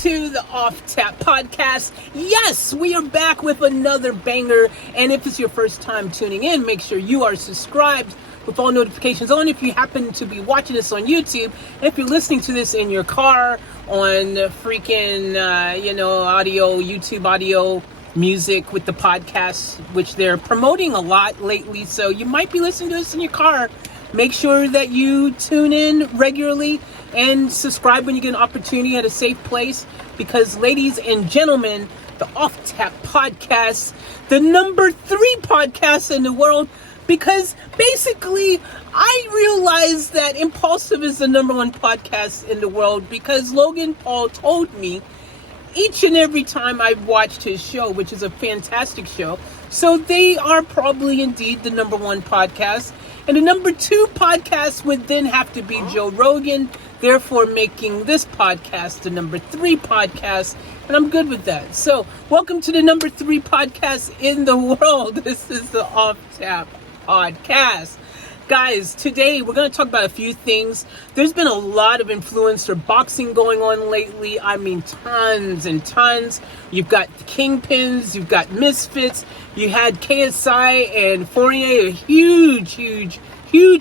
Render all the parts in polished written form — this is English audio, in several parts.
to the Off Tap Podcast. Yes, we are back with another banger. And if it's your first time tuning in, make sure you are subscribed with all notifications on if you happen to be watching this on YouTube. And if you're listening to this in your car, on freaking, audio, YouTube audio, music with the podcast, which they're promoting a lot lately. So you might be listening to this in your car. Make sure that you tune in regularly and subscribe when you get an opportunity at a safe place, because ladies and gentlemen, the Off Tap Podcast, the number 3 podcast in the world, because basically I realized that Impulsive is the number 1 podcast in the world because Logan Paul told me each and every time I've watched his show, which is a fantastic show. So they are probably indeed the number 1 podcast. And the number 2 podcast would then have to be Joe Rogan, therefore making this podcast the number 3 podcast. And I'm good with that. So welcome to the number 3 podcast in the world. This is the Off Tap Podcast. Guys, today we're going to talk about a few things. There's been a lot of influencer boxing going on lately. I mean, tons and tons. You've got the Kingpins, you've got Misfits, you had KSI and Fournier, a huge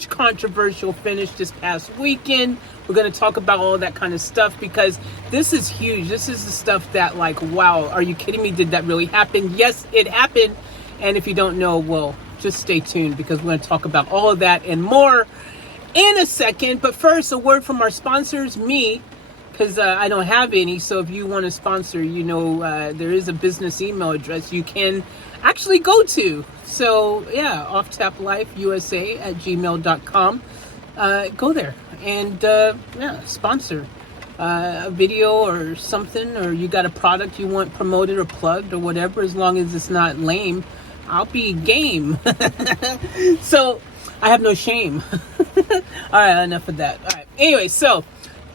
controversial finish this past weekend. We're going to talk about all that kind of stuff because this is huge. This is the stuff that, like, wow, are you kidding me? Did that really happen? Yes, it happened. And if you don't know, well, just stay tuned because we're going to talk about all of that and more in a second. But first, a word from our sponsors, me, because I don't have any. So if you want to sponsor, there is a business email address you can actually go to. So yeah, offtaplifeusa@gmail.com. Go there and sponsor a video or something, or you got a product you want promoted or plugged or whatever, as long as it's not lame. I'll be game. So I have no shame. All right, enough of that. All right. Anyway, so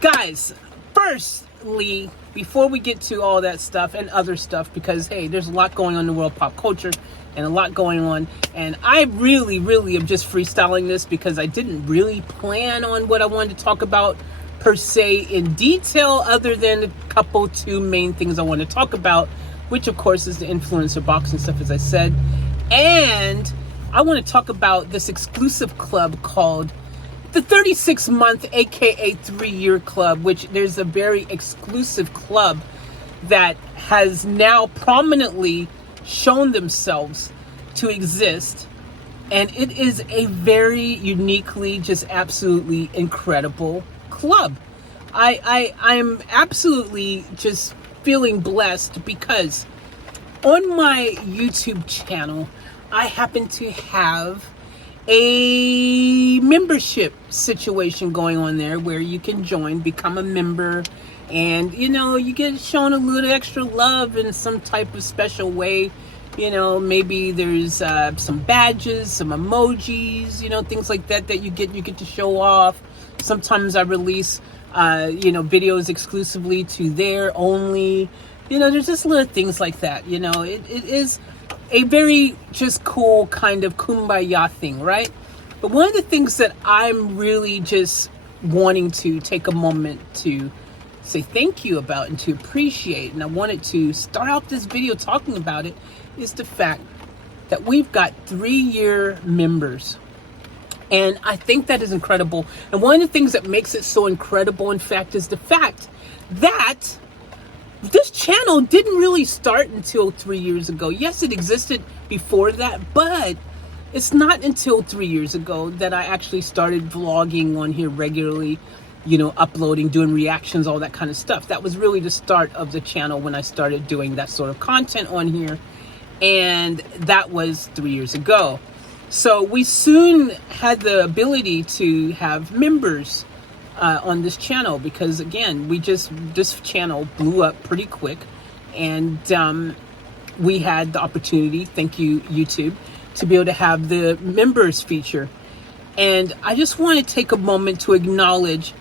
guys, firstly, before we get to all that stuff and other stuff, because hey, there's a lot going on in the world of pop culture and a lot going on, and I really am just freestyling this because I didn't really plan on what I wanted to talk about per se in detail, other than a couple 2 main things I want to talk about, which of course is the influencer boxing stuff, as I said. And I want to talk about this exclusive club called the 36-month, aka 3-year club, which there's a very exclusive club that has now prominently shown themselves to exist. And it is a very uniquely, just absolutely incredible club. I'm absolutely just feeling blessed because on my YouTube channel, I happen to have a membership situation going on there where you can join, become a member, and you get shown a little extra love in some type of special way. Maybe there's some badges, some emojis, things like that you get to show off. Sometimes I release videos exclusively to there only. There's just little things like that. It is a very just cool kind of kumbaya thing, right? But one of the things that I'm really just wanting to take a moment to say thank you about and to appreciate, and I wanted to start off this video talking about it, is the fact that we've got 3-year members. And I think that is incredible. And one of the things that makes it so incredible, in fact, is the fact that this channel didn't really start until 3 years ago. Yes, it existed before that, but it's not until 3 years ago that I actually started vlogging on here regularly, uploading, doing reactions, all that kind of stuff. That was really the start of the channel when I started doing that sort of content on here. And that was 3 years ago. So we soon had the ability to have members on this channel because, again, this channel blew up pretty quick, and we had the opportunity, thank you YouTube, to be able to have the members feature. And I just want to take a moment to acknowledge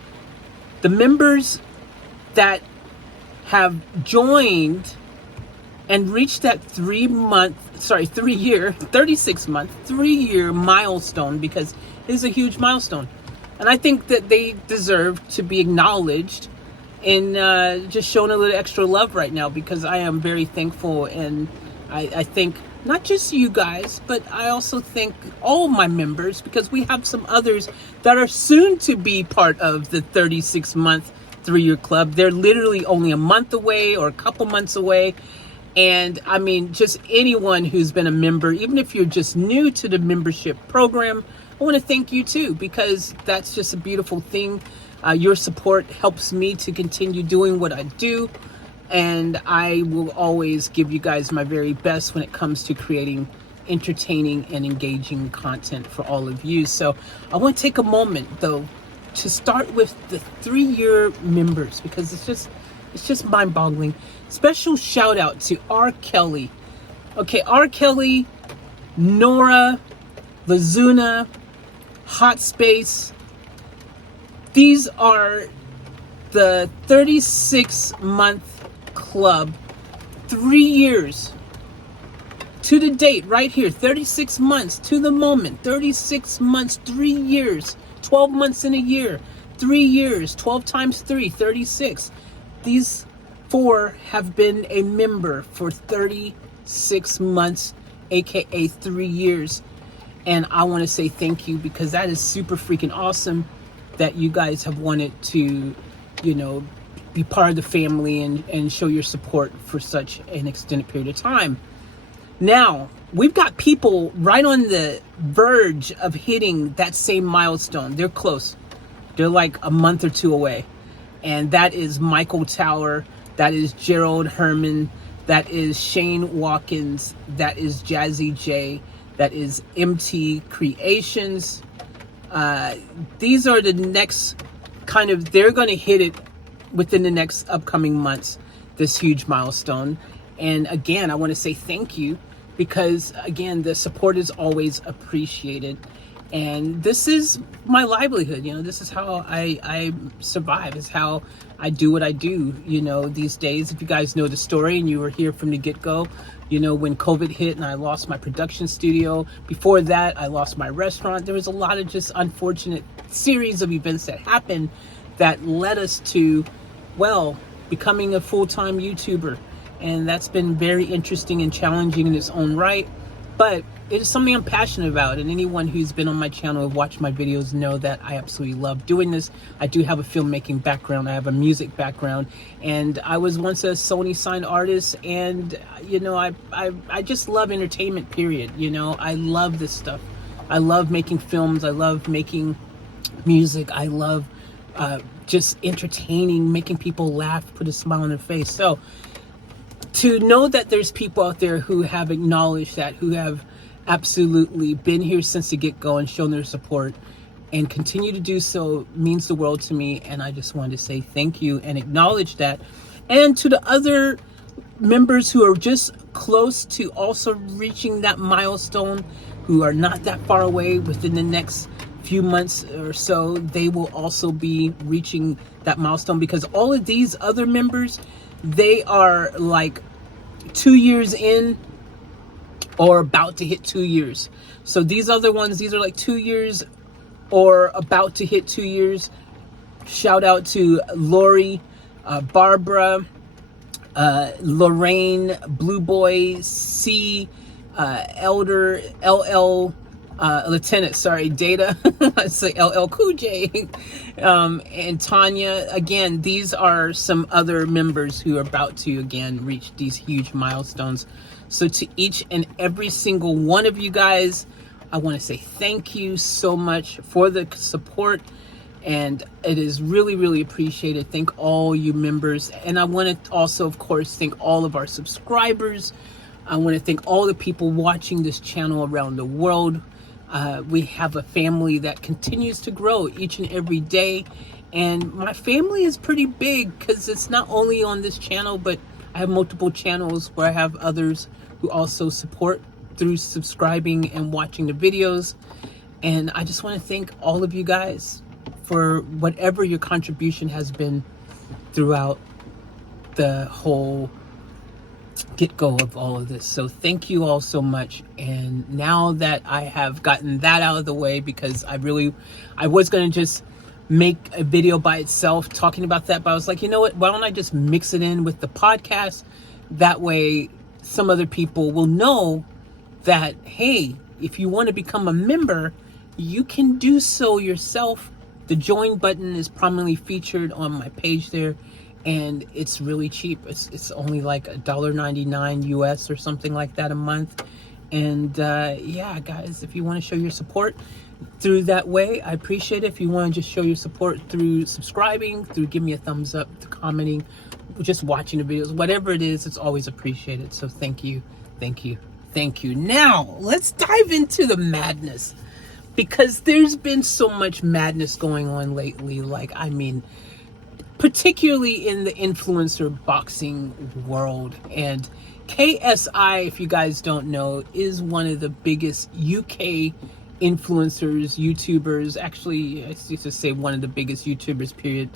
the members that have joined and reached that 3-year milestone, because it is a huge milestone. And I think that they deserve to be acknowledged in just showing a little extra love right now, because I am very thankful. And I think not just you guys, but I also thank all my members, because we have some others that are soon to be part of the 36-month 3-year club. They're literally only a month away or a couple months away. And I mean, just anyone who's been a member, even if you're just new to the membership program, I want to thank you too, because that's just a beautiful thing. Your support helps me to continue doing what I do. And I will always give you guys my very best when it comes to creating entertaining and engaging content for all of you. So I want to take a moment, though, to start with the 3-year members, because it's just mind-boggling. Special shout out to R. Kelly. Okay, R. Kelly, Nora, Lazuna, Hot Space. These are the 36-month club, 3 years to the date right here, 36 months to the moment, 36 months, 3 years, 12 months in a year, 3 years, 12 times 3, 36. These 4 have been a member for 36 months, aka 3 years. And I want to say thank you, because that is super freaking awesome that you guys have wanted to, be part of the family and show your support for such an extended period of time. Now, we've got people right on the verge of hitting that same milestone. They're close. They're like a month or 2 away. And that is Michael Tower. That is Gerald Herman. That is Shane Watkins. That is Jazzy J. That is MT Creations. These are the next they're going to hit it within the next upcoming months, this huge milestone. And again, I want to say thank you, because again, the support is always appreciated. And this is my livelihood. This is how I survive. It's how I do what I do, these days. If you guys know the story and you were here from the get-go, when COVID hit and I lost my production studio. Before that, I lost my restaurant. There was a lot of just unfortunate series of events that happened that led us to, becoming a full-time YouTuber. And that's been very interesting and challenging in its own right. But it is something I'm passionate about, and anyone who's been on my channel and watched my videos know that I absolutely love doing this. I do have a filmmaking background, I have a music background, and I was once a Sony signed artist, and I just love entertainment, period. I love this stuff. I love making films, I love making music, I love just entertaining, making people laugh, put a smile on their face. So to know that there's people out there who have acknowledged that, who have absolutely been here since the get-go and shown their support and continue to do so, means the world to me. And I just wanted to say thank you and acknowledge that. And to the other members who are just close to also reaching that milestone, who are not that far away, within the next few months or so, they will also be reaching that milestone, because all of these other members, they are like 2 years in or about to hit 2 years. So these other ones, these are like 2 years or about to hit 2 years. Shout out to Lori, Barbara, Lorraine, Blue Boy, C, Elder, LL, Lieutenant, Data, I say LL Cool J, and Tanya. Again, these are some other members who are about to again reach these huge milestones. So to each and every single one of you guys, I want to say thank you so much for the support, and it is really, really appreciated. Thank all you members, and I want to also, of course, thank all of our subscribers. I want to thank all the people watching this channel around the world. We have a family that continues to grow each and every day, and my family is pretty big, because it's not only on this channel, but I have multiple channels where I have others who also support through subscribing and watching the videos. And I just want to thank all of you guys for whatever your contribution has been throughout the whole get-go of all of this. So thank you all so much. And now that I have gotten that out of the way, because I was going to just make a video by itself talking about that, but I was like, you know what, why don't I just mix it in with the podcast? That way some other people will know that, hey, if you want to become a member, you can do so yourself. The join button is prominently featured on my page there, and it's really cheap. It's only like $1.99 US or something like that a month. And yeah, guys, if you want to show your support through that way, I appreciate it. If you want to just show your support through subscribing, through giving me a thumbs up, through commenting, just watching the videos, whatever it is, it's always appreciated. So thank you, thank you, thank you. Now, let's dive into the madness, because there's been so much madness going on lately. Like, I mean, particularly in the influencer boxing world. And KSI, if you guys don't know, is one of the biggest UK influencers, YouTubers. Actually, I used to say one of the biggest YouTubers, period,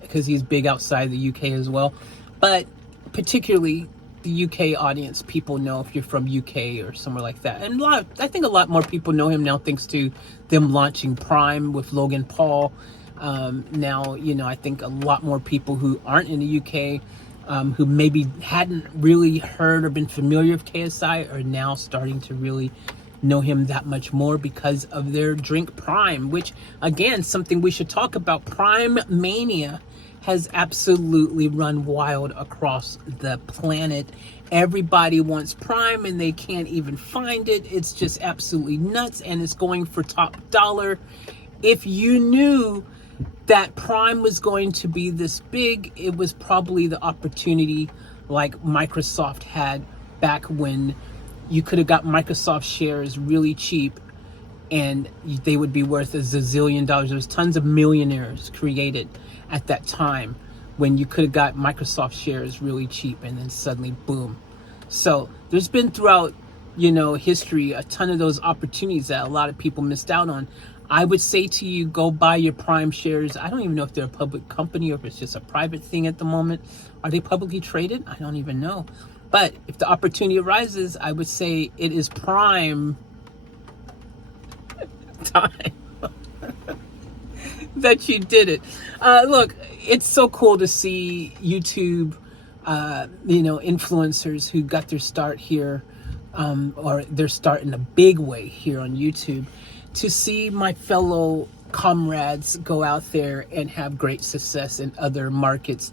because he's big outside the UK as well. But particularly the UK audience, people know if you're from UK or somewhere like that. And I think a lot more people know him now thanks to them launching Prime with Logan Paul. Now, you know, I think a lot more people who aren't in the UK, who maybe hadn't really heard or been familiar with KSI, are now starting to really know him that much more because of their drink Prime, which, again, something we should talk about. Prime mania has absolutely run wild across the planet. Everybody wants Prime and they can't even find it. It's just absolutely nuts, and it's going for top dollar. If you knew that Prime was going to be this big, it was probably the opportunity like Microsoft had back when you could have got Microsoft shares really cheap and they would be worth $1 zillion. There was tons of millionaires created at that time when you could have got Microsoft shares really cheap, and then suddenly boom. So there's been throughout, you know, history a ton of those opportunities that a lot of people missed out on. I would say to you, go buy your Prime shares. I don't even know if they're a public company or if it's just a private thing at the moment. Are they publicly traded? I don't even know. But if the opportunity arises, I would say it is prime time that you did it. Look, it's so cool to see YouTube, you know, influencers who got their start here, or their start in a big way here on YouTube, to see my fellow comrades go out there and have great success in other markets.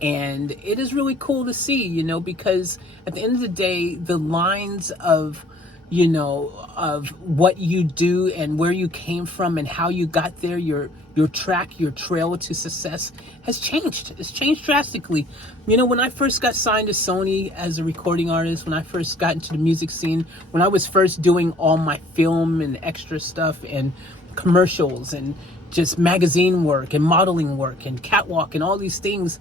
And it is really cool to see, you know, because at the end of the day, the lines of, you know, of what you do and where you came from and how you got there, your track, your trail to success has changed. It's changed drastically. You know, when I first got signed to Sony as a recording artist, when I first got into the music scene, when I was first doing all my film and extra stuff and commercials and just magazine work and modeling work and catwalk and all these things,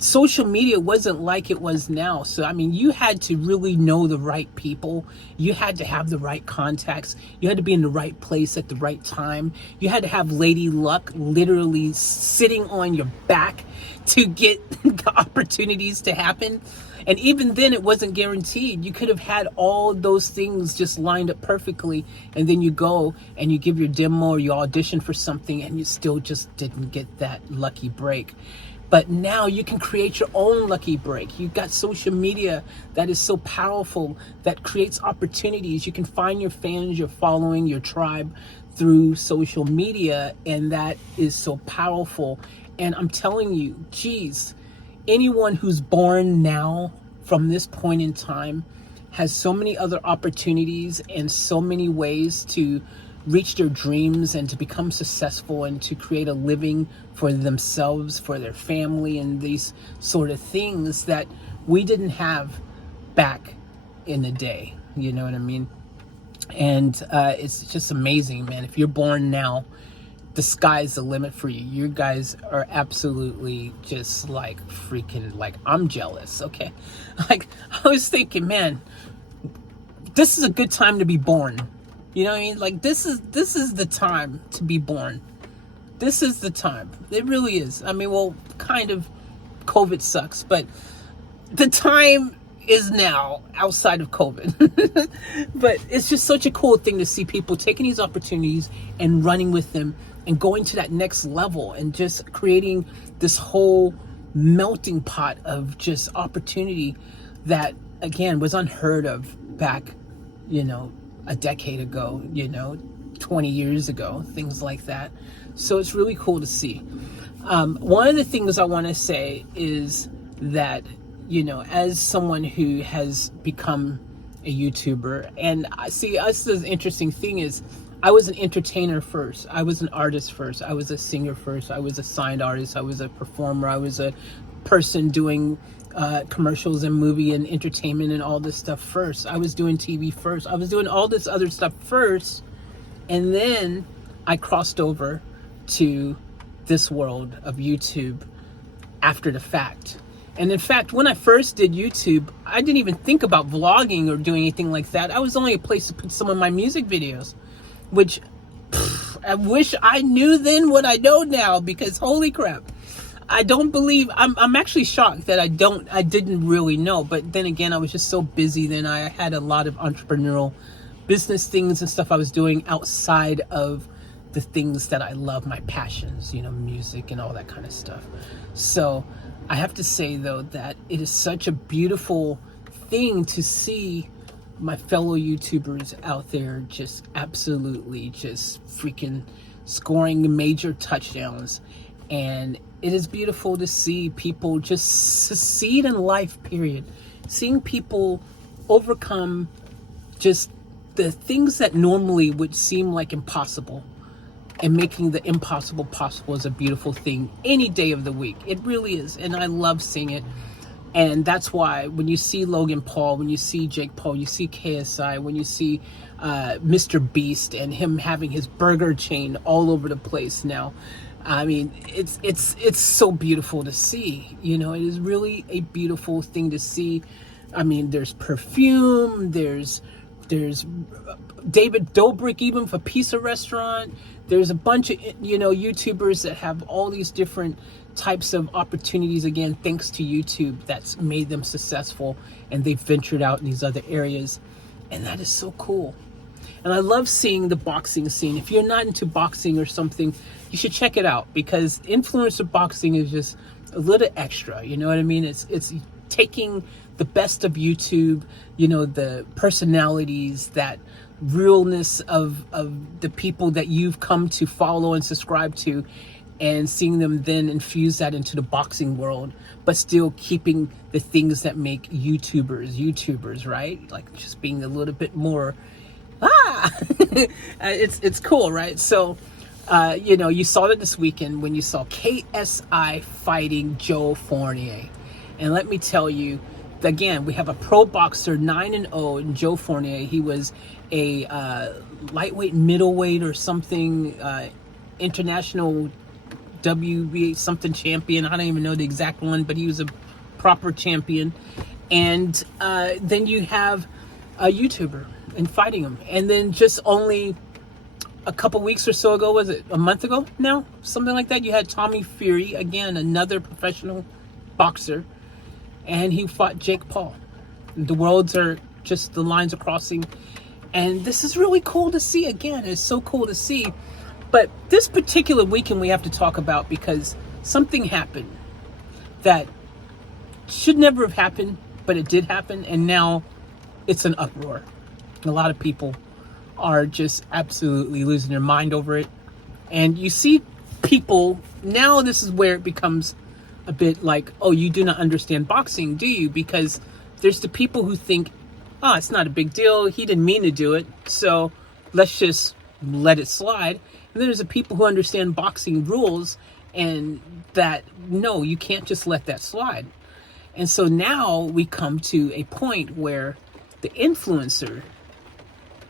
social media wasn't like it was now. So, I mean, you had to really know the right people. You had to have the right contacts. You had to be in the right place at the right time. You had to have Lady Luck literally sitting on your back to get the opportunities to happen. And even then, it wasn't guaranteed. You could have had all those things just lined up perfectly, and then you go and you give your demo or you audition for something and you still just didn't get that lucky break. But now you can create your own lucky break. You've got social media that is so powerful, that creates opportunities. You can find your fans, your following, your tribe through social media, and that is so powerful. And I'm telling you, geez, anyone who's born now from this point in time has so many other opportunities and so many ways to reach their dreams and to become successful and to create a living for themselves, for their family, and these sort of things that we didn't have back in the day. You know what I mean? And it's just amazing, man. If you're born now, the sky's the limit for you. You guys are absolutely just like freaking, like, I'm jealous, okay? Like, I was thinking, man, this is a good time to be born. You know what I mean? Like, this is the time to be born. This is the time. It really is. I mean, well, kind of, COVID sucks, but the time is now outside of COVID. But it's just such a cool thing to see people taking these opportunities and running with them and going to that next level and just creating this whole melting pot of just opportunity that, again, was unheard of back, a decade ago, 20 years ago, things like that. So it's really cool to see. One of the things I want to say is that, as someone who has become a YouTuber, and I see us, the interesting thing is, I was an entertainer first. I was an artist first. I was a singer first. I was a signed artist. I was a performer. I was a person doing commercials and movie and entertainment and all this stuff first. I was doing TV first. I was doing all this other stuff first. And then I crossed over to this world of YouTube after the fact. And in fact, when I first did YouTube, I didn't even think about vlogging or doing anything like that. I was only a place to put some of my music videos, which I wish I knew then what I know now, because holy crap. I don't believe, I'm actually shocked that I didn't really know. But then again, I was just so busy then. I had a lot of entrepreneurial business things and stuff I was doing outside of the things that I love, my passions, music and all that kind of stuff. So I have to say, though, that it is such a beautiful thing to see my fellow YouTubers out there just absolutely just freaking scoring major touchdowns. And it is beautiful to see people just succeed in life, period. Seeing people overcome just the things that normally would seem like impossible, and making the impossible possible is a beautiful thing any day of the week. It really is. And I love seeing it. And that's why when you see Logan Paul, when you see Jake Paul, you see KSI, when you see Mr. Beast and him having his burger chain all over the place now, I mean, it's so beautiful to see. It is really a beautiful thing to see. I mean, there's perfume, there's David Dobrik even for Pizza Restaurant. There's a bunch of YouTubers that have all these different types of opportunities, again, thanks to YouTube, that's made them successful, and they've ventured out in these other areas, and that is so cool. And I love seeing the boxing scene. If you're not into boxing or something, you should check it out, because influencer boxing is just a little extra, you know what I mean? It's taking the best of YouTube, the personalities, that realness of the people that you've come to follow and subscribe to, and seeing them then infuse that into the boxing world, but still keeping the things that make YouTubers, right? Like just being a little bit more, it's cool, right? So, you saw that this weekend when you saw KSI fighting Joe Fournier. And let me tell you, again, we have a pro boxer, 9-0, in Joe Fournier. He was a lightweight, middleweight or something, international WBA something champion. I don't even know the exact one, but he was a proper champion. And then you have a YouTuber and fighting him. And then just only a couple weeks or so ago, was it a month ago now? Something like that. You had Tommy Fury, again, another professional boxer, and he fought Jake Paul. The worlds are just, the lines are crossing. And this is really cool to see. Again, it's so cool to see. But this particular weekend we have to talk about, because something happened that should never have happened, but it did happen. And now it's an uproar. A lot of people are just absolutely losing their mind over it. And you see people, now this is where it becomes a bit like, oh, you do not understand boxing, do you? Because there's the people who think, oh, it's not a big deal. He didn't mean to do it, so let's just let it slide. And then there's the people who understand boxing rules, and that, no, you can't just let that slide. And so now we come to a point where the influencer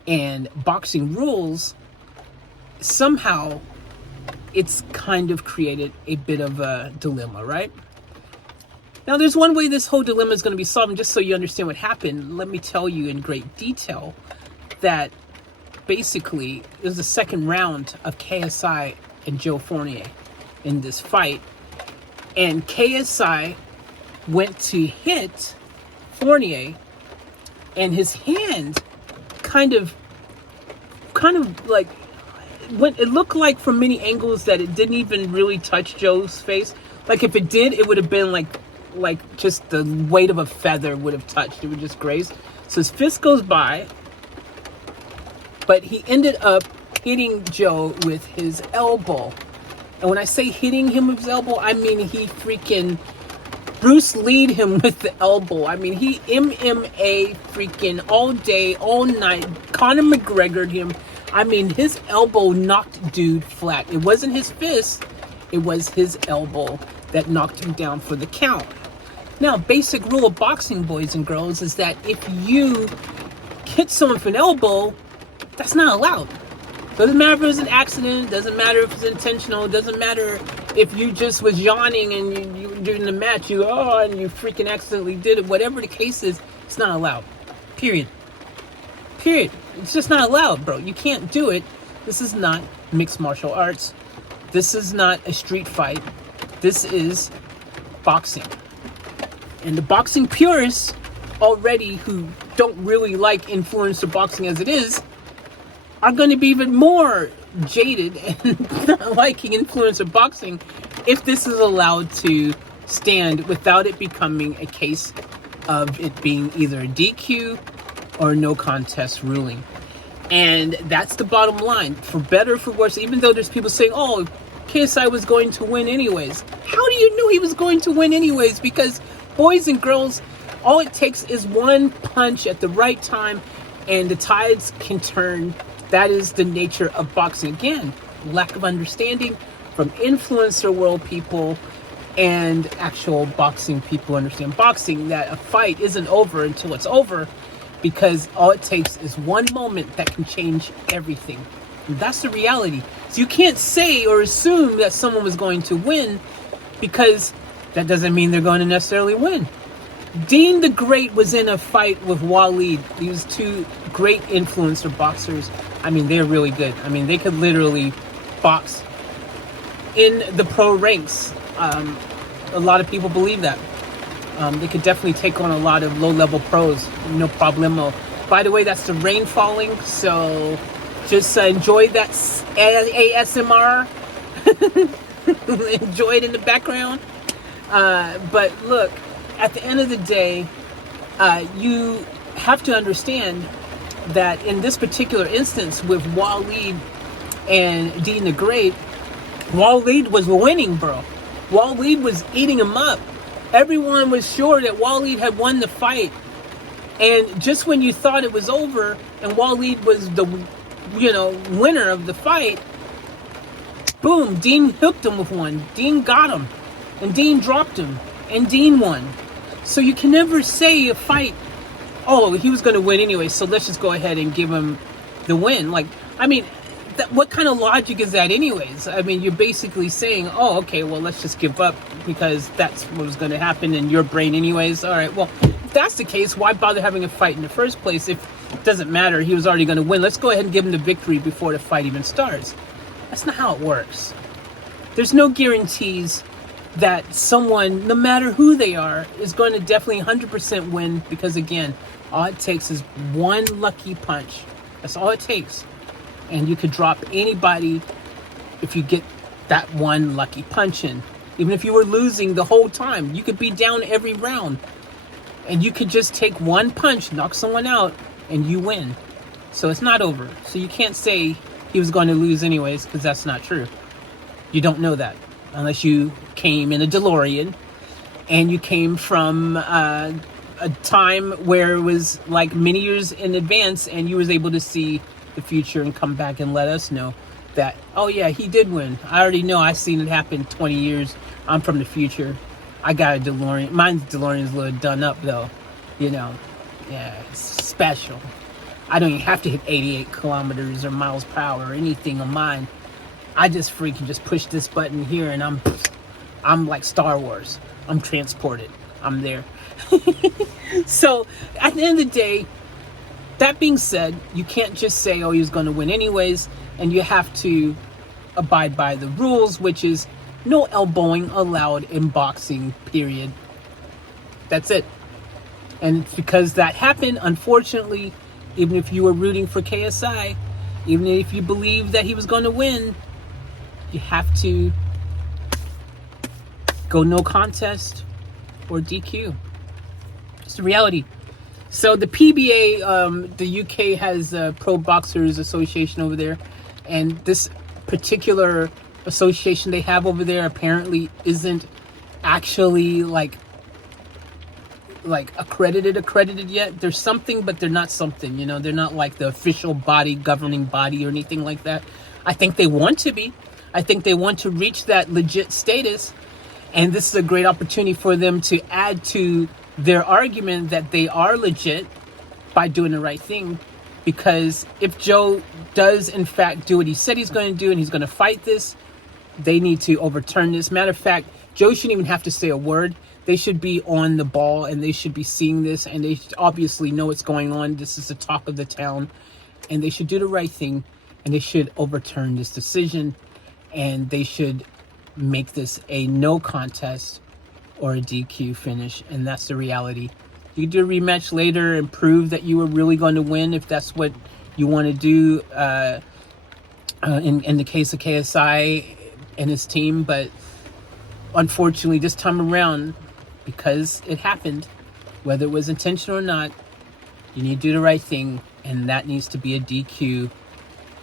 and boxing rules, somehow it's kind of created a bit of a dilemma, right? Now, there's one way this whole dilemma is going to be solved, and just so you understand what happened, let me tell you in great detail that basically it was the second round of KSI and Joe Fournier in this fight, and KSI went to hit Fournier, and his hand kind of like it looked like from many angles that it didn't even really touch Joe's face. Like if it did, it would have been like just the weight of a feather would have touched. It would just graze. So his fist goes by, but he ended up hitting Joe with his elbow. And when I say hitting him with his elbow, I mean he freaking Bruce Lee'd him with the elbow. I mean, he MMA freaking all day, all night. Conor McGregor'd him. I mean, his elbow knocked dude flat. It wasn't his fist. It was his elbow that knocked him down for the count. Now, basic rule of boxing, boys and girls, is that if you hit someone with an elbow, that's not allowed. Doesn't matter if it was an accident. Doesn't matter if it's intentional. Doesn't matter if you just was yawning and you during the match, and you freaking accidentally did it. Whatever the case is, it's not allowed. Period. It's just not allowed, bro. You can't do it. This is not mixed martial arts. This is not a street fight. This is boxing. And the boxing purists already who don't really like influencer boxing as it is are going to be even more jaded and not liking influencer boxing if this is allowed to stand without it becoming a case of it being either a DQ or no contest ruling. And that's the bottom line. For better or for worse, even though there's people saying, oh, KSI was going to win anyways. How do you know he was going to win anyways? Because boys and girls, all it takes is one punch at the right time and the tides can turn. That is the nature of boxing. Again, lack of understanding from influencer world people and actual boxing people understand boxing, that a fight isn't over until it's over, because all it takes is one moment that can change everything. And that's the reality. So you can't say or assume that someone was going to win, because that doesn't mean they're going to necessarily win. Dean the Great was in a fight with Waleed. These two great influencer boxers. I mean, they're really good. I mean, they could literally box in the pro ranks. A lot of people believe that. They could definitely take on a lot of low-level pros. No problemo. By the way, that's the rain falling, so just enjoy that ASMR. Enjoy it in the background. But look, at the end of the day, you have to understand that in this particular instance with Waleed and Dean the Great, Waleed was winning, bro. Waleed was eating him up. Everyone was sure that Waleed had won the fight. And just when you thought it was over and Waleed was the, winner of the fight, boom, Dean hooked him with one. Dean got him. And Dean dropped him. And Dean won. So you can never say a fight, oh, he was going to win anyway, so let's just go ahead and give him the win. What kind of logic is that anyways? I mean, you're basically saying, oh, okay, well, let's just give up because that's what was going to happen in your brain anyways. All right, well, if that's the case, why bother having a fight in the first place if it doesn't matter? He was already going to win. Let's go ahead and give him the victory before the fight even starts. That's not how it works. There's no guarantees that someone, no matter who they are, is going to definitely 100% win, because again, all it takes is one lucky punch. That's all it takes. And you could drop anybody if you get that one lucky punch in. Even if you were losing the whole time, you could be down every round. And you could just take one punch, knock someone out, and you win. So it's not over. So you can't say he was going to lose anyways, because that's not true. You don't know that. Unless you came in a DeLorean and you came from a time where it was like many years in advance and you was able to see the future and come back and let us know that, oh yeah, he did win. I already know. I've seen it happen 20 years. I'm from the future. I got a DeLorean. Mine's DeLorean's a little done up though. Yeah, it's special. I don't even have to hit 88 kilometers or miles per hour or anything on mine. I just freaking just push this button here and I'm like Star Wars. I'm transported. I'm there. So at the end of the day, that being said, you can't just say, oh, he was going to win anyways. And you have to abide by the rules, which is no elbowing allowed in boxing, period. That's it. And it's because that happened, unfortunately, even if you were rooting for KSI, Even if you believe that he was going to win, you have to go no contest or DQ. It's the reality. So the PBA, the UK has a Pro Boxers Association over there, and this particular association they have over there apparently isn't actually like accredited yet. There's something, but they're not something, you know. They're not like the official body, governing body or anything like that. I think they want to be. I think they want to reach that legit status, and this is a great opportunity for them to add to their argument that they are legit by doing the right thing. Because if Joe does in fact do what he said he's going to do and he's going to fight this, they need to overturn this. Matter of fact, Joe shouldn't even have to say a word. They should be on the ball, and they should be seeing this, and they obviously know what's going on. This is the talk of the town, and they should do the right thing, and they should overturn this decision, and they should make this a no contest or a DQ finish, and that's the reality. You can do a rematch later and prove that you were really going to win if that's what you want to do in the case of KSI and his team, but unfortunately this time around, because it happened, whether it was intentional or not, you need to do the right thing, and that needs to be a DQ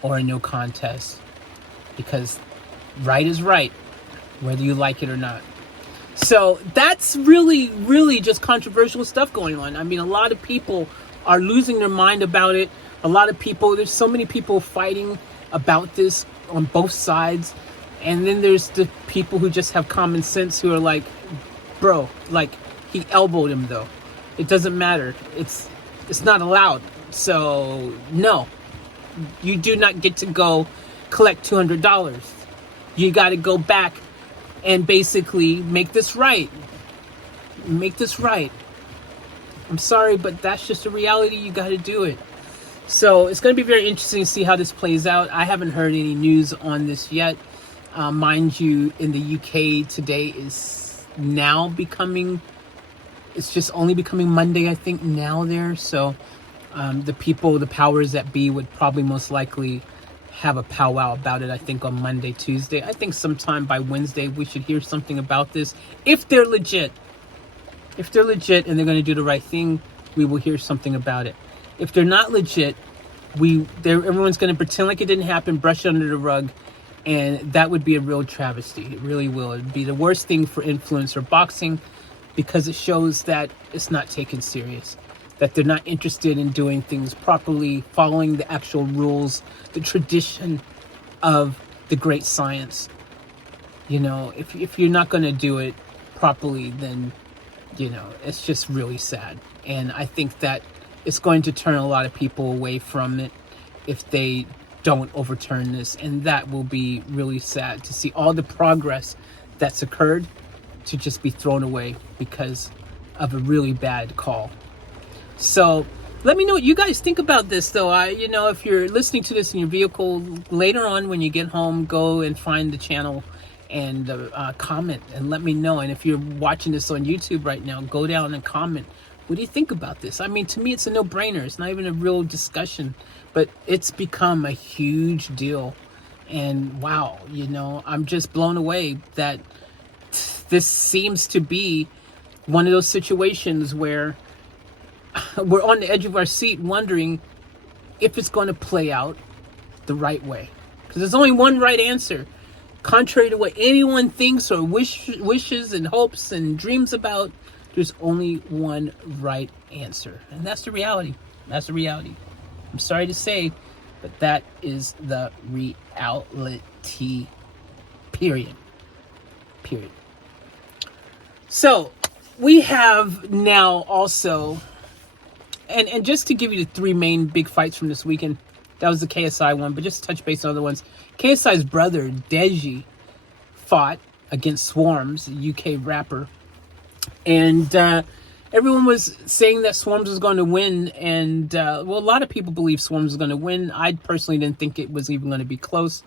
or a no contest, because right is right, whether you like it or not. So that's really, really just controversial stuff going on. I mean, a lot of people are losing their mind about it. A lot of people, there's so many people fighting about this on both sides. And then there's the people who just have common sense who are like, bro, like, he elbowed him though. It doesn't matter. It's not allowed. So no, you do not get to go collect $200. You got to go back and basically make this right. Make this right. I'm sorry, but that's just the reality. You got to do it. So it's going to be very interesting to see how this plays out. I haven't heard any news on this yet. Mind you, in the UK today is now becoming, it's just only becoming Monday, I think, now there. So the people, the powers that be would probably most likely have a powwow about it, I think, on Monday, Tuesday. I think sometime by Wednesday we should hear something about this. If they're legit. If they're legit and they're going to do the right thing, we will hear something about it. If they're not legit, everyone's going to pretend like it didn't happen, brush it under the rug, and that would be a real travesty. It really will. It'd be the worst thing for influencer boxing, because it shows that it's not taken serious, that they're not interested in doing things properly, following the actual rules, the tradition of the great science. You know, if you're not going to do it properly, then, you know, it's just really sad. And I think that it's going to turn a lot of people away from it if they don't overturn this. And that will be really sad to see all the progress that's occurred to just be thrown away because of a really bad call. So let me know what you guys think about this, though. If you're listening to this in your vehicle later on when you get home, go and find the channel and comment and let me know. And if you're watching this on YouTube right now, go down and comment. What do you think about this? I mean, to me, it's a no-brainer. It's not even a real discussion, but it's become a huge deal. And wow, I'm just blown away that this seems to be one of those situations where we're on the edge of our seat wondering if it's going to play out the right way. Because there's only one right answer. Contrary to what anyone thinks or wishes and hopes and dreams about, there's only one right answer. And that's the reality. That's the reality. I'm sorry to say, but that is the reality. Period. So, we have now also, and just to give you the three main big fights from this weekend, that was the KSI one, but just to touch base on other ones. KSI's brother, Deji, fought against Swarms, a UK rapper. And everyone was saying that Swarms was going to win. And, a lot of people believe Swarms was going to win. I personally didn't think it was even going to be close.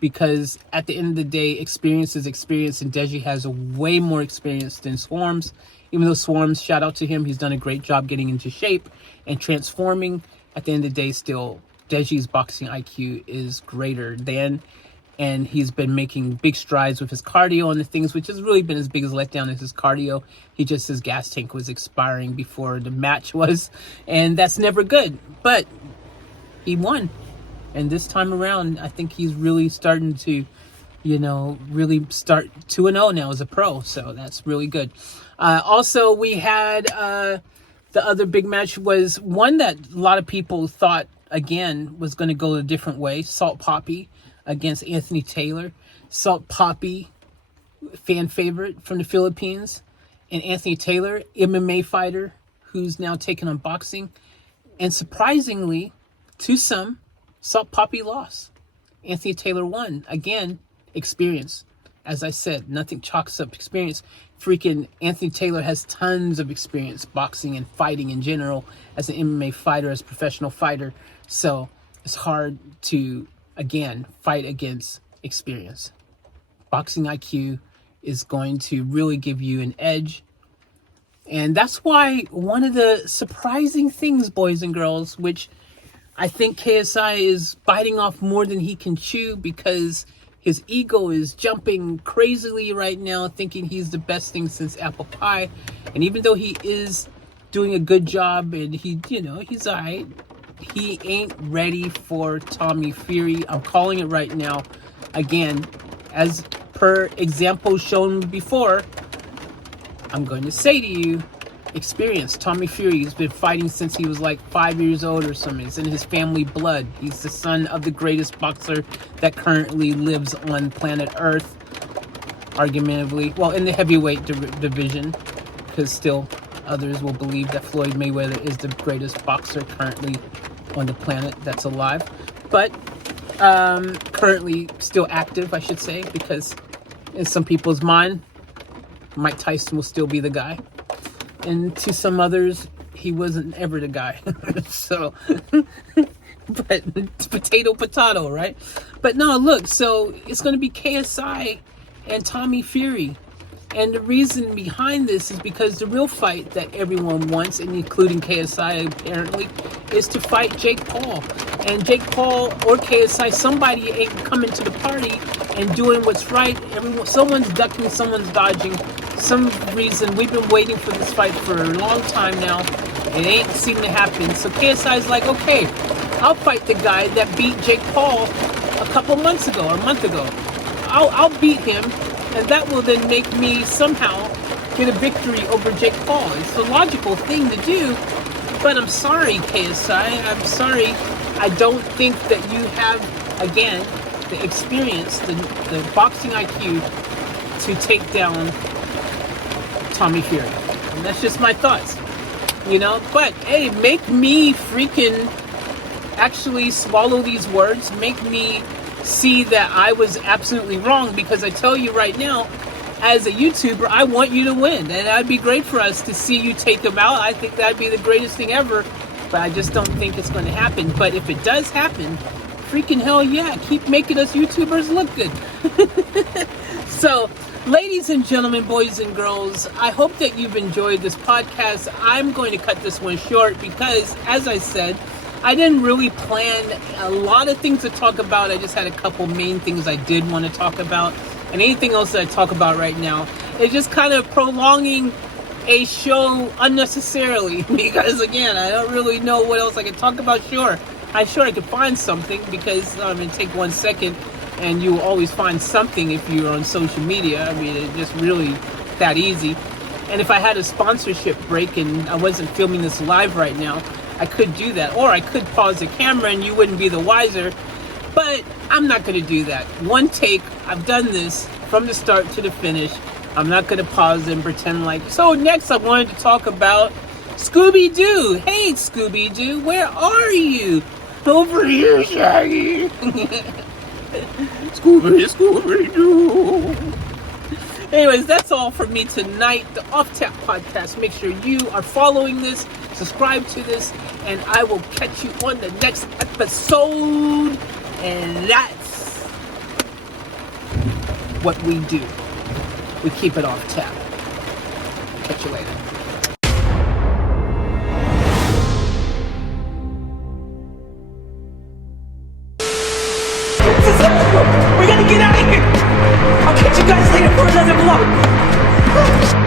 Because at the end of the day, experience is experience. And Deji has a way more experience than Swarms. Even though Swarms, shout out to him, he's done a great job getting into shape and transforming. At the end of the day, still, Deji's boxing IQ is greater than, and he's been making big strides with his cardio and the things, which has really been his biggest letdown is his cardio. His gas tank was expiring before the match was, and that's never good. But he won. And this time around, I think he's really starting to, really start 2-0 now as a pro. So that's really good. Also, we had the other big match was one that a lot of people thought, again, was going to go a different way. Salt Poppy against Anthony Taylor. Salt Poppy, fan favorite from the Philippines. And Anthony Taylor, MMA fighter, who's now taken on boxing. And surprisingly, to some, Salt Poppy lost. Anthony Taylor won. Again, experience. As I said, nothing chalks up experience. Freaking Anthony Taylor has tons of experience boxing and fighting in general as an MMA fighter, as a professional fighter. So it's hard to, again, fight against experience. Boxing IQ is going to really give you an edge. And that's why one of the surprising things, boys and girls, which I think KSI is biting off more than he can chew, because his ego is jumping crazily right now, thinking he's the best thing since apple pie. And even though he is doing a good job and he's all right, he ain't ready for Tommy Fury. I'm calling it right now. Again, as per example shown before, I'm going to say to you, experience. Tommy Fury has been fighting since he was like 5 years old or something. It's in his family blood. He's the son of the greatest boxer that currently lives on planet Earth, argumentatively. Well, in the heavyweight division, because still others will believe that Floyd Mayweather is the greatest boxer currently on the planet that's alive. But currently still active, I should say, because in some people's mind, Mike Tyson will still be the guy. And to some others, he wasn't ever the guy. So, but potato, right? But no, look, so it's going to be KSI and Tommy Fury. And the reason behind this is because the real fight that everyone wants, and including KSI apparently, is to fight Jake Paul. And Jake Paul or KSI, somebody ain't coming to the party and doing what's right. Someone's ducking, someone's dodging. Some reason we've been waiting for this fight for a long time now. It ain't seem to happen. So KSI's like, okay, I'll fight the guy that beat Jake Paul a couple months ago or a month ago. I'll beat him, and that will then make me somehow get a victory over Jake Paul. It's the logical thing to do, but I'm sorry, KSI. I'm sorry. I don't think that you have, again, the experience, the boxing IQ to take down Tommy Fury. And that's just my thoughts, But, hey, make me freaking actually swallow these words. Make me see that I was absolutely wrong, because I tell you right now, as a YouTuber, I want you to win. And that'd be great for us to see you take him out. I think that'd be the greatest thing ever. But I just don't think it's going to happen. But if it does happen, freaking hell yeah, keep making us YouTubers look good. So, ladies and gentlemen, boys and girls, I hope that you've enjoyed this podcast. I'm going to cut this one short because, as I said, I didn't really plan a lot of things to talk about. I just had a couple main things I did want to talk about. And anything else that I talk about right now is just kind of prolonging a show unnecessarily. Because, again, I don't really know what else I can talk about. Sure, I could find something, because I'm going to take 1 second. And you will always find something if you're on social media. I mean, it's just really that easy. And if I had a sponsorship break and I wasn't filming this live right now, I could do that. Or I could pause the camera and you wouldn't be the wiser. But I'm not going to do that. One take, I've done this from the start to the finish. I'm not going to pause and pretend like... So next I wanted to talk about Scooby-Doo. Hey, Scooby-Doo, where are you? Over here, Shaggy. Scooby-Doo. Anyways, that's all for me tonight. The Off Tap Podcast. Make sure you are following this, subscribe to this, and I will catch you on the next episode. And that's what we do. We keep it off tap. Catch you later. Let's go. We gotta get out of here. I'll catch you guys later for another vlog.